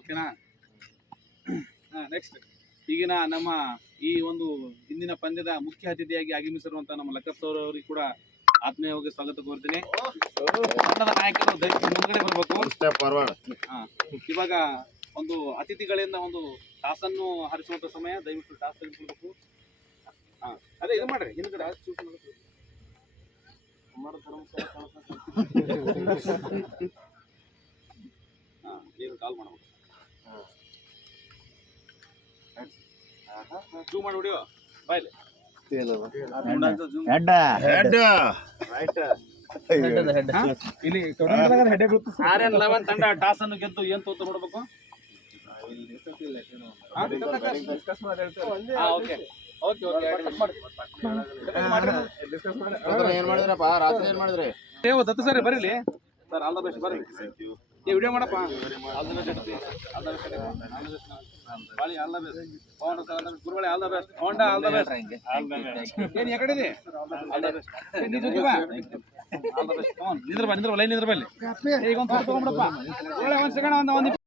ಓಕೆನಾ. ನೆಕ್ಸ್ಟ್ ಈಗಿನ ನಮ್ಮ ಈ ಒಂದು ಇಂದಿನ ಪಂದ್ಯದ ಮುಖ್ಯ ಅತಿಥಿಯಾಗಿ ಆಗಮಿಸಿರುವಂತಹ ನಮ್ಮ ಲಕ್ಕಪ್ಪ ಸರ್ ಅವರಿಗೆ ಕೂಡ ಆತ್ಮೀಯವಾಗಿ ಸ್ವಾಗತ ಕೋರ್ತೀನಿ. ತಂಡದ ನಾಯಕರು ದಯವಿಟ್ಟು ಮುಂದ್ಗಡೆ ಬರಬೇಕು. ಇವಾಗ ಒಂದು ಅತಿಥಿಗಳಿಂದ ಒಂದು ಟಾಸನ್ನು ಹರಿಸುವಂತ ಸಮಯ, ದಯವಿಟ್ಟು ಟಾಸ್ ತೆಗೆದುಕೊಳ್ಬೇಕು. ಅದೇ ಇದು ಮಾಡ್ರಿ ಹಿಂದ್ಗಡೆ ಏನು ಕಾಲ್ ಮಾಡ್ಬೇಕು. ಜೂಮ್ ಮಾಡಿ ಹೊಡಿಯೋ ಬಾಯ್ಲಿ. ಇಲ್ಲಿ RN11 ತಂಡ ಟಾಸ್ ಅನ್ನು ಗೆದ್ದು ಏನ್ ತೋತ ನೋಡ್ಬೇಕು. ಏನ್ ಮಾಡಿದ್ರಪ್ಪ ರಾತ್ರಿ ಏನ್ ಮಾಡಿದ್ರಿ? ದತ್ತು ಸರ್ ಬರೀಲಿ ಸರ್, ಆಲ್ ದ ಬೆಸ್ಟ್. ಬರ್ರಿ ವಿಡಿಯೋ ಮಾಡಪ್ಪ. ಆಲ್ ದ ಬೆಸ್ಟ್ ಬಾಳಿ, all the best. Pavan sir ಗುರುಗಳೇ all the best. Honda all the best. ಏನ್ ಯಾಕಡೆ ಇದೆ? All the best. ನೀ ಜೊತೆ ಬಾ. All the best. ಪವನ್ ನಿಂದ್ರ ಬಾ, ಲೈನ್ ನಿಂದ್ರ ಬಲ್ಲಿ. ಈಗ ಒಂದು ಫೋಟೋ ತಗೊಂಡ್ಬಿಡಪ್ಪ. ಒಳ್ಳೆ ಒಂದ್ ಸೆಕೆಂಡ್ ಒಂದು